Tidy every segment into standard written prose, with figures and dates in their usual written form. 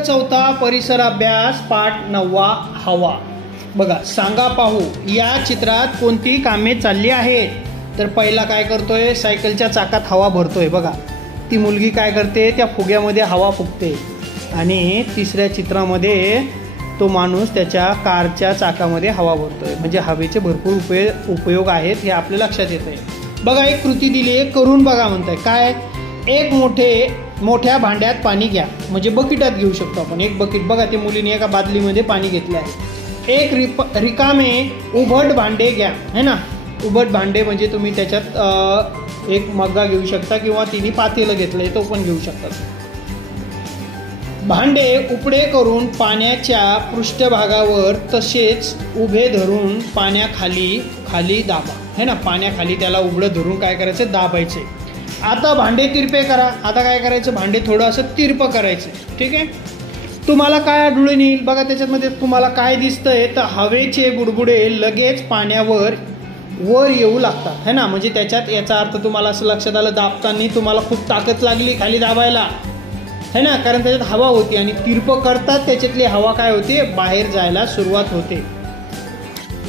चौथा परिसर अभ्यास पाठ 9 हवा। बघा, सांगा पाहू या चित्रात कोणती कामे चालली आहेत? तर पहिला काय करतोय, सायकलच्या चाकात हवा भरतोय। बघा, ती मुलगी काय करते, त्या फुग्यामध्ये हवा फुकते। आणि तिसऱ्या चित्रामध्ये तो माणूस त्याच्या कारच्या चाकामध्ये हवा भरतोय। म्हणजे हवेचे भरपूर उपयोग आहेत हे आपल्या लक्षात येत आहे। बघा, एक कृती दिली आहे, करून बघा म्हणताय। काय? एक मोठ्या भांड्यात पाणी घ्या, म्हणजे बकेटात घेऊ शकतो आपण। एक बकेट, बघा ते मुलीने एका बादलीमध्ये पाणी घेतलं आहे। एक रिकामे उभट भांडे घ्या, है ना। उभट भांडे म्हणजे तुम्ही त्याच्यात एक मग्गा घेऊ शकता किंवा तिने पातेलं घेतलंय तो पण घेऊ शकता। भांडे उपडे करून पाण्याच्या पृष्ठभागावर तसेच उभे धरून पाण्याखाली दाबा, है ना। पाण्याखाली त्याला उघडं धरून काय करायचं, दाबायचे। आता भांडे तिरपे करा। आता काय करायचं, भांडे थोडं असं तिरपं करायचं, ठीक आहे। तुम्हाला काय आढळून येईल बघा, त्याच्यामध्ये तुम्हाला काय दिसतंय, तर हवेचे बुडबुडे लगेच पाण्यावर वर येऊ लागतात, है ना। म्हणजे त्याच्यात याचा अर्थ तुम्हाला असं लक्षात आलं, दाबताना तुम्हाला खूप ताकद लागली खाली दाबायला, है ना, कारण त्याच्यात हवा होती। आणि तिरपं करतात त्याच्यातली हवा काय होते, बाहेर जायला सुरुवात होते।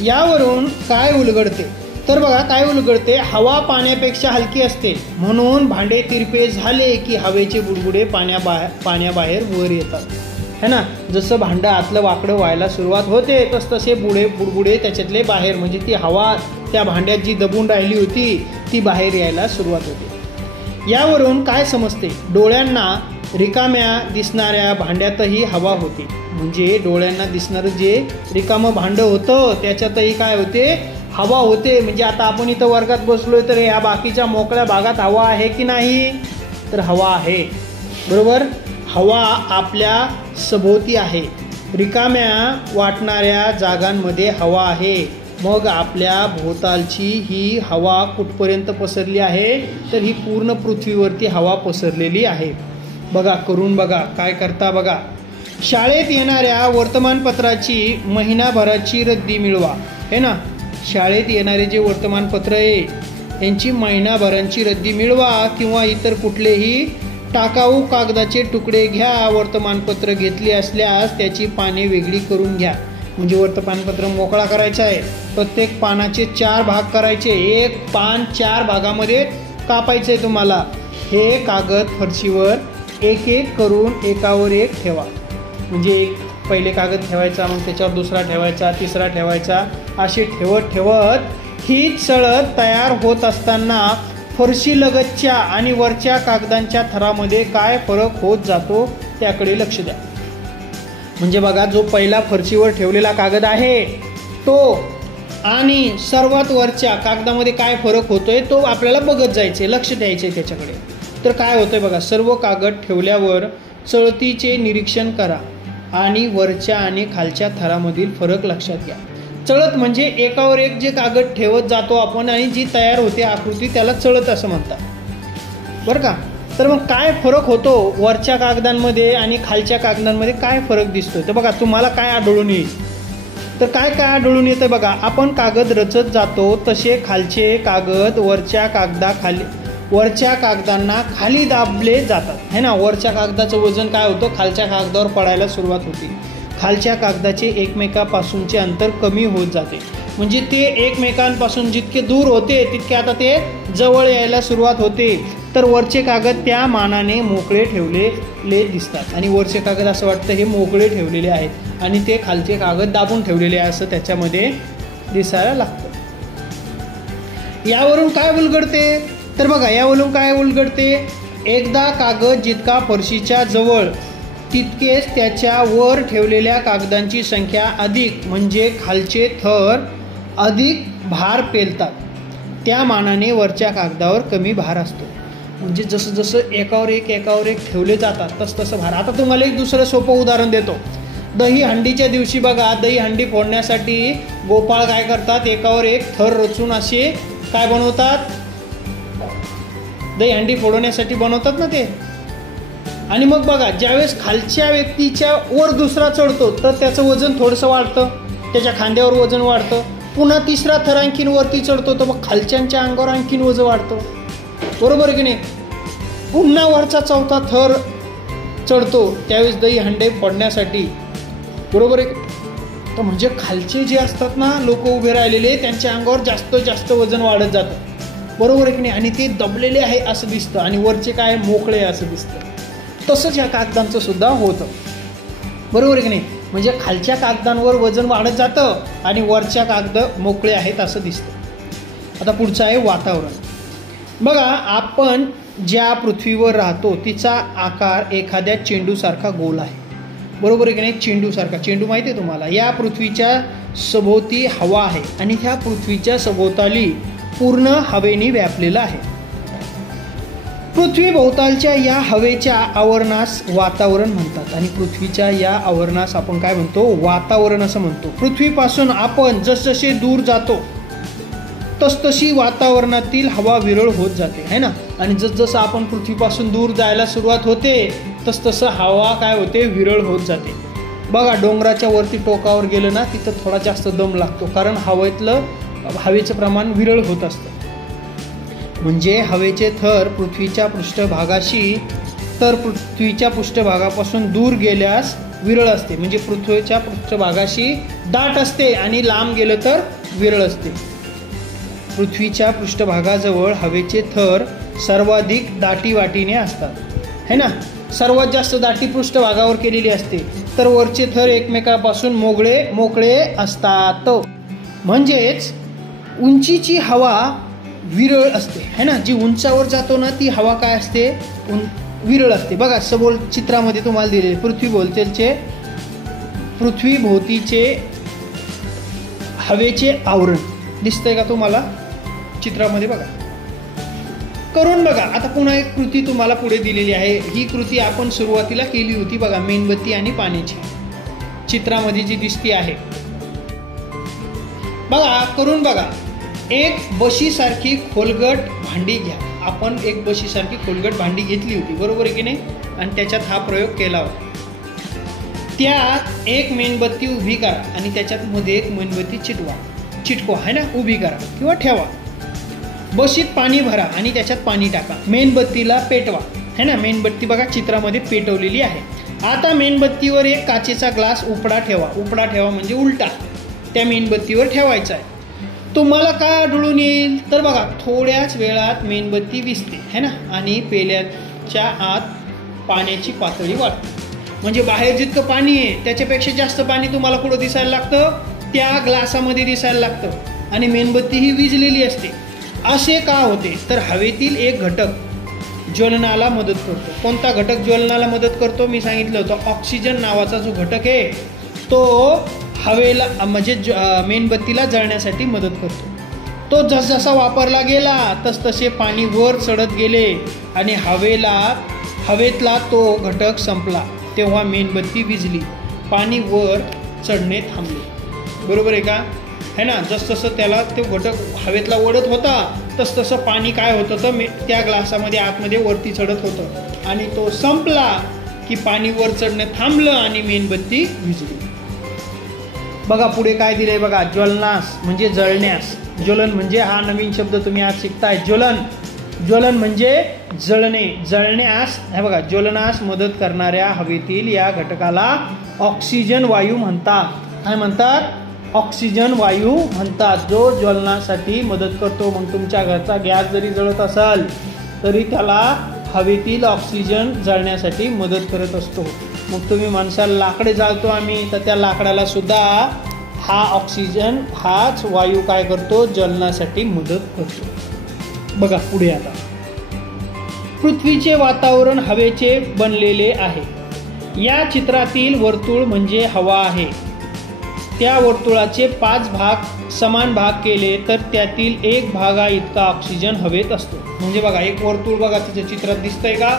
यावरून काय उलगडते, तर बघा काय उलगडते, हवा पाण्यापेक्षा हलकी असते, म्हणून भांडे तिरपे झाले की हवेचे बुडबुडे पाण्याबाहेर वर येतात, है ना। जसं भांडं आतलं वाकडं व्हायला सुरुवात होते तसे बुडबुडे त्याच्यातले बाहेर, म्हणजे ती हवा त्या भांड्यात जी दबून राहिली होती ती बाहेर यायला सुरुवात होते। यावरून काय समजते, डोळ्यांना रिकाम्या दिसणाऱ्या भांड्यातही हवा होती। म्हणजे डोळ्यांना दिसणारं जे रिकामं भांडं होतं त्याच्यातही काय होते, हवा होते। म्हणजे आता आपण इथं वर्गात बसलोय तर या बाकीच्या मोकळ्या भागात हवा आहे की नाही, तर हवा आहे, बरोबर। हवा आपल्या सभोवती आहे, रिकाम्या वाटणाऱ्या जागांमध्ये हवा आहे। मग आपल्या भोवतालची ही हवा कुठपर्यंत पसरली आहे, तर ही पूर्ण पृथ्वीवरती हवा पसरलेली आहे। बघा, करून बघा, काय करता बघा। शाळेत येणाऱ्या वर्तमानपत्राची महिनाभराची रद्दी मिळवा, है ना। शाळेत येणारे जे वर्तमानपत्र आहे यांची महिनाभरांची रद्दी मिळवा, किंवा इतर कुठलेही टाकाऊ कागदाचे तुकडे घ्या। वर्तमानपत्र घेतले असल्यास त्याची पाने वेगळी करून घ्या। म्हणजे वर्तमानपत्र मोकळा करायचा आहे, प्रत्येक पानाचे 4 भाग करायचे, एक पान 4 भागामध्ये कापायचे तुम्हाला। हे कागद फरशीवर एक एक करून एकावर एक ठेवा। म्हणजे एक पहिले कागद ठेवायचा, मग त्याच्यावर दुसरा ठेवायचा, तिसरा ठेवायचा, असे ठेवत ही चळत तयार होत असताना फरशी लगतच्या आणि वरच्या कागदांच्या थरामध्ये काय फरक होत जातो त्याकडे लक्ष द्या। म्हणजे बघा, जो पहिला फरशीवर ठेवलेला कागद आहे तो आणि सर्वात वरच्या कागदामध्ये काय फरक होतोय तो आपल्याला बघत जायचे, लक्ष द्यायचे त्याच्याकडे। तर काय होतंय बघा, सर्व कागद ठेवल्यावर चळतीचे निरीक्षण करा आणि वरच्या आणि खालच्या थरामधील फरक लक्षात घ्या। चळत म्हणजे एकावर एक जे कागद ठेवत जातो आपण आणि जी तयार होते आकृती त्याला चळत असं म्हणतात, बरं का। तर मग काय फरक होतो वरच्या कागदांमध्ये आणि खालच्या कागदांमध्ये, काय फरक दिसतोय, तर बघा तुम्हाला काय आढळून येईल, तर काय आढळून येतं बघा। आपण कागद रचत जातो तसे खालचे कागद वरच्या कागदांना खाली दाबले जातात, है ना। वरच्या कागदाचं वजन काय होतं, खालच्या कागदावर पडायला सुरुवात होती। खालच्या कागदाचे एकमेकांपासूनचे अंतर कमी होत जाते, म्हणजे ते एकमेकांपासून जितके दूर होते तितके आता ते जवळ यायला सुरुवात होते। तर वरचे कागद त्या मानाने मोकळे ठेवलेले दिसतात, आणि वरचे कागद असं वाटतं हे मोकळे ठेवलेले आहेत आणि ते खालचे कागद दाबून ठेवलेले आहे असं त्याच्यामध्ये दिसायला लागतं। यावरून काय उलगडते, तर बघा यावरून काय उलगडते, एकदा कागद जितका फरशीच्या जवळ तितकेच त्याच्या वर ठेवलेल्या कागदांची संख्या अधिक, म्हणजे खालचे थर अधिक भार पेलतात, त्या मानाने वरच्या कागदावर कमी भार असतो। म्हणजे जसं जसं एकावर एक ठेवले जातात तसं भार। आता तुम्हाला एक दुसरं सोपं उदाहरण देतो। दही हंडीच्या दिवशी बघा, दही हंडी फोडण्यासाठी गोपाळ काय करतात, एकावर एक थर रचून असे काय बनवतात, दही हंडी फोडण्यासाठी बनवतात ना ते। आणि मग बघा, ज्यावेळेस खालच्या व्यक्तीच्या वर दुसरा चढतो तर त्याचं वजन थोडंसं वाढतं, त्याच्या खांद्यावर वजन वाढतं। पुन्हा तिसरा थर आणखीन वरती चढतो तर मग खालच्यांच्या अंगावर आणखीन वजन वाढतं, बरोबर की नाही। पुन्हा वरचा चौथा थर चढतो त्यावेळेस दही हंडे पडण्यासाठी, बरोबर आहे. तर म्हणजे खालचे जे असतात ना लोक उभे राहिलेले त्यांच्या अंगावर जास्त जास्त वजन वाढत जातं, बरोबर आहे की नाही. आणि ते दबलेले आहे असं दिसतं आणि वरचे काय मोकळे असं दिसतं. तसंच या कागदांचं सुद्धा होतं, बरोबर आहे की नाही. म्हणजे खालच्या कागदांवर वजन वाढत जातं आणि वरच्या कागद मोकळे आहेत असं दिसतं. आता पुढचं आहे वातावरण. बघा, आपण ज्या पृथ्वीवर राहतो तिचा आकार एखाद्या चेंडूसारखा गोल आहे, बरोबर आहे की नाही. चेंडूसारखा, चेंडू माहिती आहे तुम्हाला. या पृथ्वीच्या सभोवती हवा आहे आणि ह्या पृथ्वीच्या सभोवताली पूर्ण हवेने व्यापलेलं आहे. पृथ्वीभोवतालच्या या हवेच्या आवरणास वातावरण म्हणतात आणि पृथ्वीच्या या आवरणास आपण काय म्हणतो, वातावरण असं म्हणतो. पृथ्वीपासून आपण जसजसे दूर जातो तसतशी वातावरणातील हवा विरळ होत जाते, है ना. आणि जसजसं आपण पृथ्वीपासून दूर जायला सुरुवात होते तसतसं हवा काय होते, विरळ होत जाते. बघा, डोंगराच्या वरती टोकावर गेलं ना तिथं थोडा जास्त दम लागतो, कारण हवेचं प्रमाण विरळ होत असतं. म्हणजे हवेचे थर पृथ्वीच्या पृष्ठभागाशी तर पृथ्वीच्या पृष्ठभागापासून दूर गेल्यास विरळ असते. म्हणजे पृथ्वीच्या पृष्ठभागाशी दाट असते आणि लांब गेलं तर विरळ असते. पृथ्वीच्या पृष्ठभागाजवळ हवेचे थर सर्वाधिक दाटीवाटीने असतात, है ना. सर्वात जास्त दाटी पृष्ठभागावर केलेली असते, तर वरचे थर एकमेकांपासून मोकळे असतात. म्हणजेच उंचीची हवा विरळ असते, है ना. जी उंचावर जातो ना ती हवा काय असते, विरळ असते. बघा, सबोल चित्रामध्ये तुम्हाला दिलेले पृथ्वीभोवतीचे हवेचे आवरण दिसतंय का तुम्हाला चित्रामध्ये. बघा, करून बघा. आता पुन्हा एक कृती तुम्हाला पुढे दिलेली आहे. ही कृती आपण सुरुवातीला केली होती बघा, मेणबत्ती आणि पाण्याची, चित्रामध्ये जी दिसती आहे. बघा, करून बघा. एक बशीसारखी खोलगट भांडी घ्या. आपण एक बशीसारखी खोलगट भांडी घेतली होती, बरोबर आहे की नाही. आणि त्याच्यात हा प्रयोग केला होता. त्यात एक मेणबत्ती उभी करा आणि त्याच्यात मध्ये एक मेणबत्ती चिटकवा, है ना. उभी करा किंवा ठेवा. बशीत पाणी भरा आणि त्याच्यात पाणी टाका. मेणबत्तीला पेटवा, है ना. मेणबत्ती बघा चित्रामध्ये पेटवलेली आहे. आता मेणबत्तीवर एक काचेचा ग्लास उपडा ठेवा म्हणजे उलटा त्या मेणबत्तीवर ठेवायचा आहे. तुम्हाला काय आढळून येईल तर बघा, थोड्याच वेळात मेणबत्ती विझते, है ना. आणि पेल्याच्या आत पाण्याची पातळी वाढते. म्हणजे बाहेर जितकं पाणी आहे त्याच्यापेक्षा जास्त पाणी तुम्हाला कुठं दिसायला लागतं, त्या ग्लासामध्ये दिसायला लागतं आणि मेणबत्ती ही विझलेली असते. असे का होते तर हवेतील एक घटक ज्वलनाला मदत करतो. कोणता घटक ज्वलनाला मदत करतो, मी सांगितलं होतं. ऑक्सिजन नावाचा जो घटक आहे तो हवेला म्हणजे मेणबत्तीला जळण्यासाठी मदत करतो. तो जसजसा वापरला गेला तसतसे पाणी वर चढत गेले आणि हवेतला तो घटक संपला तेव्हा मेणबत्ती विझली, पाणी वर चढणे थांबले, बरोबर आहे का, है ना. जसजसं त्याला तो घटक हवेतला ओढत होता तसतसं पाणी काय होत होतं, त्या ग्लासामध्ये आतमध्ये वरती चढत होतं आणि तो संपला की पाणी वर चढणं थांबलं आणि मेणबत्ती विझली. बघा पुढे काय दिलंय बघा, ज्वलनास म्हणजे जळण्यास. ज्वलन म्हणजे हा नवीन शब्द तुम्ही आज शिकताय. ज्वलन म्हणजे जळणे, जळण्यास. हे बघा, ज्वलनास मदत करणाऱ्या हवेतील या घटकाला ऑक्सिजन वायू म्हणतात. काय म्हणतात? ऑक्सिजन वायू म्हणतात, जो ज्वलनासाठी मदत करतो. मग तुमच्या घरचा गॅस जरी जळत असेल तरी त्याला हवेतील ऑक्सिजन जळण्यासाठी मदत करत असतो. मग तुम्ही माणसाला लाकडे जाळतो आम्ही, तर त्या लाकडाला सुद्धा हा ऑक्सिजन, हाच वायू काय करतो, ज्वलनासाठी मदत करतो. बघा पुढे आता, पृथ्वीचे वातावरण हवेचे बनलेले आहे. या चित्रातील वर्तुळ म्हणजे हवा आहे. त्या वर्तुळाचे 5 भाग समान भाग केले तर त्यातील 1 भागा इतका ऑक्सिजन हवेत असतो. म्हणजे बघा, एक वर्तुळ बघा तिच्या चित्रात दिसतंय का,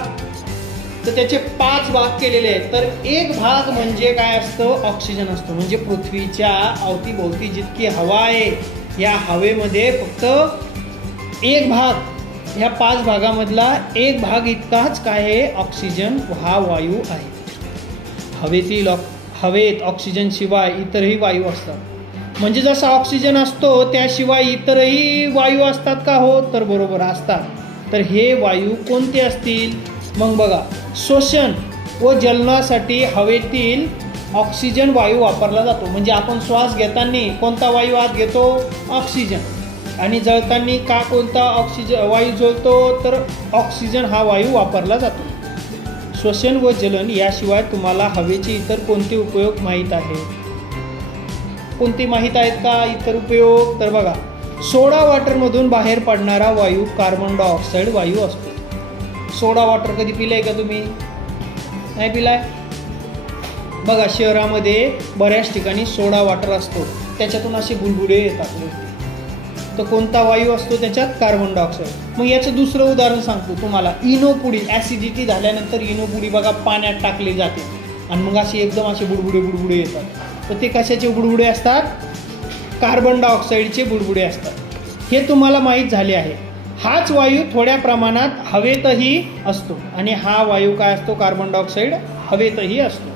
तर त्याचे 5 भाग केलेले आहेत, तर 1 भाग म्हणजे काय असतं, ऑक्सिजन असतो. म्हणजे पृथ्वीच्या अवतीभोवती जितकी हवा आहे, या हवेमध्ये फक्त 1 भाग, ह्या 5 भागामधला 1 भाग इतकाच काय आहे, ऑक्सिजन हा वायू आहे. हवेत ऑक्सिजन शिवाय इतरही वायू असतात. म्हणजे जसा ऑक्सिजन असतो त्याशिवाय इतरही वायू असतात का, हो तर बरोबर असतात. तर हे वायू कोणते असतील? मग बघा, श्वसन व ज्वलनासाठी हवेतील ऑक्सिजन वायू वापरला जातो. म्हणजे आपण श्वास घेताना कोणता वायू आत घेतो? ऑक्सिजन. आणि जळताना का कोणता ऑक्सिजन वायू जळतो? तर ऑक्सिजन हा वायू वापरला जातो. श्वसन व ज्वलन याशिवाय तुम्हाला हवेचे इतर कोणते उपयोग माहीत आहेत? कोणते माहीत आहेत का इतर उपयोग? तर बघा, सोडा वॉटरमधून बाहेर पडणारा वायू कार्बन डायऑक्साईड वायू असतो. सोडा वॉटर कधी पिलाय का तुम्ही? नाही पिलाय? बघा, शहरामध्ये बऱ्याच ठिकाणी सोडा वॉटर असतो, त्याच्यातून असे बुडबुडे येतात. तर कोणता वायू असतो त्याच्यात? Carbon dioxide. मग याचं दुसरं उदाहरण सांगतो तुम्हाला. इनोपुडी, ॲसिडिटी झाल्यानंतर इनोपुडी बघा पाण्यात टाकली जाते आणि मग असे एकदम असे बुडबुडे येतात. तर ते कशाचे बुडबुडे असतात? कार्बन डायऑक्साईडचे बुडबुडे असतात. हे तुम्हाला माहीत झाले आहे. हाच वायू थोड्या प्रमाणात हवेतही असतो आणि हा वायू काय असतो? कार्बन डायऑक्साईड हवेतही असतो.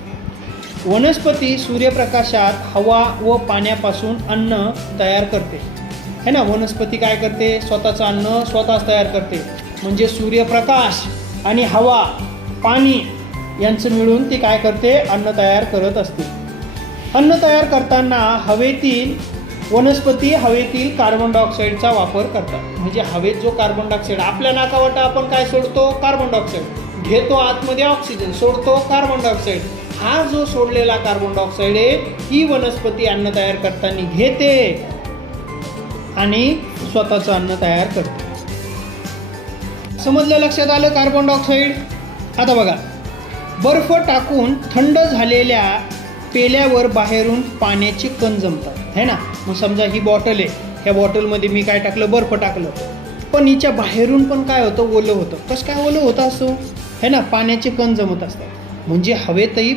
वनस्पती सूर्यप्रकाशात हवा व पाण्यापासून अन्न तयार करते, है ना. वनस्पती काय करते? स्वतःचं अन्न स्वतःच तयार करते. म्हणजे सूर्यप्रकाश आणि हवा, पाणी यांचं मिळून ती काय करते? अन्न तयार करत असते. अन्न तयार करताना वनस्पती हवेतील कार्बन डायऑक्साईडचा वापर करतात. म्हणजे हवेत जो कार्बन डायऑक्साईड, आपल्या नाकावाटा आपण काय सोडतो? Carbon dioxide. घेतो आतमध्ये ऑक्सिजन, सोडतो कार्बन डायऑक्साईड. हा जो सोडलेला कार्बन डायऑक्साईड आहे ही वनस्पती अन्न तयार करताना घेते आणि स्वतःचं अन्न तयार करते. समजलं? लक्षात आलं कार्बन डायऑक्साईड? आता बघा, बर्फ टाकून थंड झालेल्या पेल्यावर बाहेरून पाण्याचे कण जमतात, है ना. मग समजा ही बॉटल आहे, ह्या बॉटलमध्ये मी काय टाकलं? बर्फ टाकलं. पण हिच्या बाहेरून पण काय होतं? ओलं होतं. कसं काय ओलं होतं असं? है ना, पाण्याचे कण जमत असतात. म्हणजे हवेतही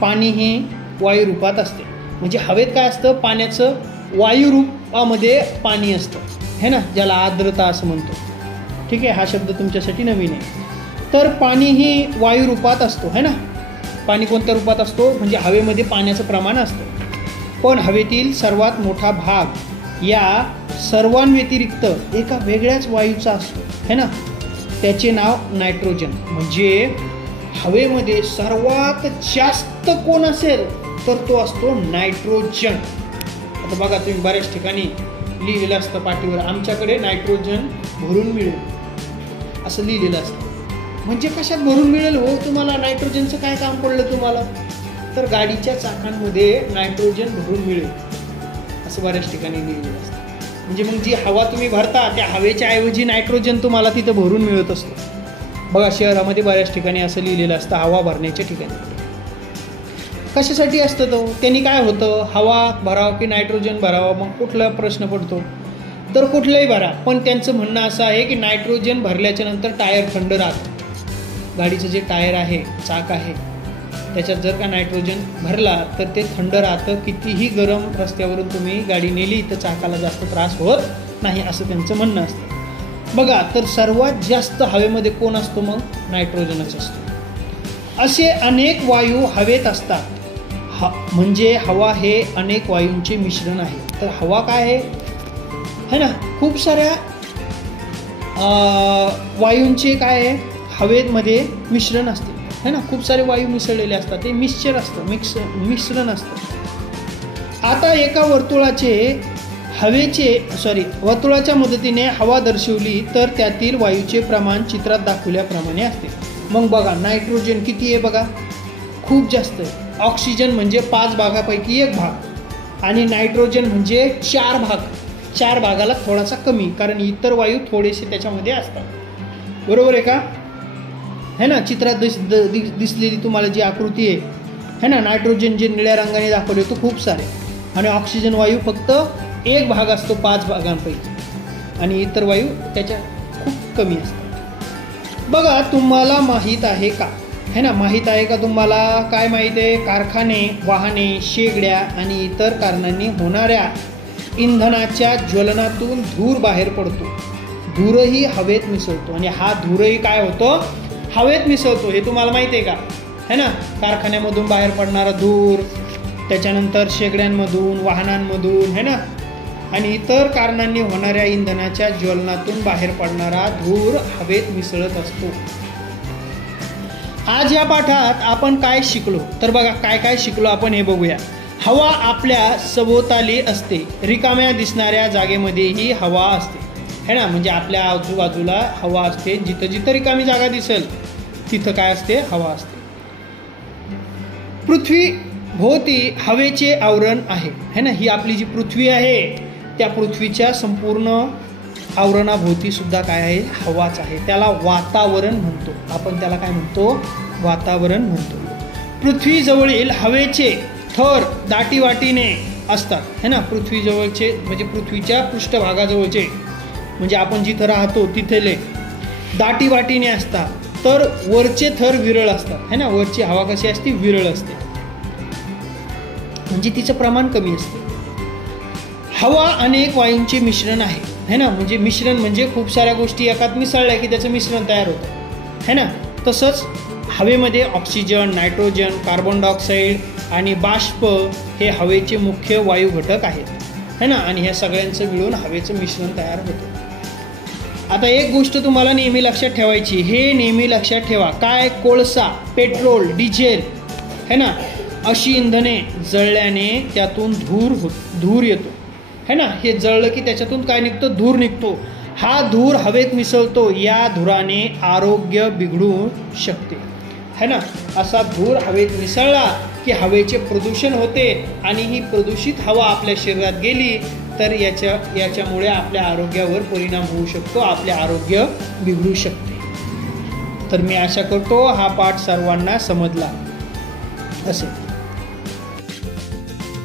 पाणी हे वायू रूपात असते. म्हणजे हवेत काय असतं? पाण्याचं वायू रूपामध्ये पाणी असतं, है ना, ज्याला आर्द्रता असं म्हणतो. ठीक आहे, हा शब्द तुमच्यासाठी नवीन आहे. तर पाणी ही वायू रूपात असतो, है ना. पाणी कोणत्या रूपात असतो? म्हणजे हवेमध्ये पाण्याचं प्रमाण असतं. पण हवेतील सर्वात मोठा भाग या सर्वांव्यतिरिक्त एका वेगळ्याच वायूचा असतो, है ना. त्याचे नाव नायट्रोजन. म्हणजे हवेमध्ये सर्वात जास्त कोण असेल तर तो असतो नायट्रोजन. आता बघा, तुम्ही बऱ्याच ठिकाणी लिहिलेलं असतं पाठीवर, आमच्याकडे नायट्रोजन भरून मिळेल असं लिहिलेलं असतं. म्हणजे कशात भरून मिळेल हो तुम्हाला? नायट्रोजनचं काय काम पडलं तुम्हाला? तर गाडीच्या चाकांमध्ये नायट्रोजन भरून मिळेल असं बऱ्याच ठिकाणी लिहिलेलं असतं. म्हणजे मग जी हवा तुम्ही भरता त्या हवेच्या ऐवजी नायट्रोजन तुम्हाला तिथं भरून मिळत असतो. बघा, शहरामध्ये बऱ्याच ठिकाणी असं लिहिलेलं असतं हवा भरण्याच्या ठिकाणी. कशासाठी असतं तो? त्यांनी काय होतं? हवा भरावं की नायट्रोजन भरावं? मग कुठला प्रश्न पडतो? तर कुठलंही भरा. पण त्यांचं म्हणणं असं आहे की नायट्रोजन भरल्याच्या नंतर टायर थंड राहतं. गाडीचं जे टायर आहे, चाक आहे, त्याच्यात जर का नायट्रोजन भरला तर ते थंड राहतं. कितीही गरम रस्त्यावरून तुम्ही गाडी नेली तर चाकाला जास्त त्रास होत नाही असं त्यांचं म्हणणं असतं. बघा, तर सर्वात जास्त हवेमध्ये कोण असतो? मग नायट्रोजनच असतो. असे अनेक वायू हवेत असतात. म्हणजे हवा हे अनेक वायूंचे मिश्रण आहे. तर हवा काय आहे? है ना, खूप साऱ्या वायूंचे काय आहे? हवेमध्ये मिश्रण असते, है ना. खूप सारे वायू मिसळलेले असतात, ते मिक्सचर असतं, मिश्रण असतं. आता एका वर्तुळाच्या मदतीने हवा दर्शवली तर त्यातील वायूचे प्रमाण चित्रात दाखवल्याप्रमाणे असते. मग बघा, नायट्रोजन किती आहे? बघा, खूप जास्त आहे. ऑक्सिजन म्हणजे 5 भागापैकी 1 भाग आणि नायट्रोजन म्हणजे 4 भाग. 4 भागाला थोडासा कमी, कारण इतर वायू थोडेसे त्याच्यामध्ये असतात. बरोबर आहे का? है ना. चित्रात दिसलेली तुम्हाला जी आकृती आहे, है ना, नायट्रोजन जे निळ्या रंगाने दाखवले तो खूप सारे आणि ऑक्सिजन वायू फक्त 1 भाग असतो 5 भागांपैकी आणि इतर वायू त्याच्या खूप कमी असतात. बघा, तुम्हाला माहीत आहे का? है ना, माहीत आहे का तुम्हाला? काय माहीत आहे? कारखाने, वाहने, शेगड्या आणि इतर कारणांनी होणाऱ्या इंधनाच्या ज्वलनातून धूर बाहेर पडतो. धूरही हवेत मिसळतो आणि हा धूरही काय होतो? हवेत मिसळतो. हे तुम्हाला माहिती आहे का? है ना, कारखान्यामधून बाहेर पडणारा धूर, त्याच्यानंतर शेगड्यांमधून, वाहनांमधून, है ना, आणि इतर कारणांनी होणाऱ्या इंधनाच्या ज्वलनातून बाहेर पडणारा धूर हवेत मिसळत असतो. आज या पाठात आपण काय शिकलो तर बघा काय काय शिकलो आपण हे बघूया. हवा आपल्या सभोवताली असते, रिकाम्या दिसणाऱ्या जागेमध्येही हवा असते है ना. म्हणजे आपल्या आजूबाजूला हवा असते, जिथं जिथं रिकामी जागा दिसेल तिथं काय असते, हवा असते. पृथ्वी भोवती हवेचे आवरण आहे है ना. ही आपली जी पृथ्वी आहे त्या पृथ्वीच्या संपूर्ण आवरणाभोवती सुद्धा काय आहे, हवाच आहे. त्याला वातावरण म्हणतो आपण, त्याला काय म्हणतो, वातावरण म्हणतो. पृथ्वीजवळील हवेचे थर दाटीवाटीने असतात है ना. पृथ्वीजवळचे म्हणजे पृथ्वीच्या पृष्ठभागाजवळचे म्हणजे आपण जिथं राहतो तिथले दाटीवाटीने असतात, तर वरचे थर विरळ असतात है ना. वरची हवा कशी असते, विरळ असते, म्हणजे तिचं प्रमाण कमी असते. हवा अनेक वायूंचे मिश्रण आहे है ना. म्हणजे मिश्रण म्हणजे खूप साऱ्या गोष्टी एकात मिसळल्या की त्याचं मिश्रण तयार होतं है ना. तसंच हवेमध्ये ऑक्सिजन, नायट्रोजन, कार्बन डायऑक्साईड आणि बाष्प हे हवेचे मुख्य वायू घटक आहेत है ना. आणि ह्या सगळ्यांचं मिळून हवेचं मिश्रण तयार होतं. आता एक गोष्ट तुम्हाला नेहमी लक्षात ठेवायची, हे नेहमी लक्षात ठेवा, काय, कोळसा, पेट्रोल, डिझेल है ना अशी इंधने जळल्याने त्यातून धूर येतो है ना. हे जळलं की त्याच्यातून काय निघतो, धूर निघतो. हा धूर हवेत मिसळतो, या धुराने आरोग्य बिघडू शकते है ना. असा धूर हवेत मिसळला की हवेचे प्रदूषण होते आणि ही प्रदूषित हवा आपल्या शरीरात गेली तर याच्यामुळे आपल्या आरोग्यावर परिणाम होऊ शकतो, आपले आरोग्य बिघडू शकते. तर मी आशा करतो हा पाठ सर्वांना समजला असेल.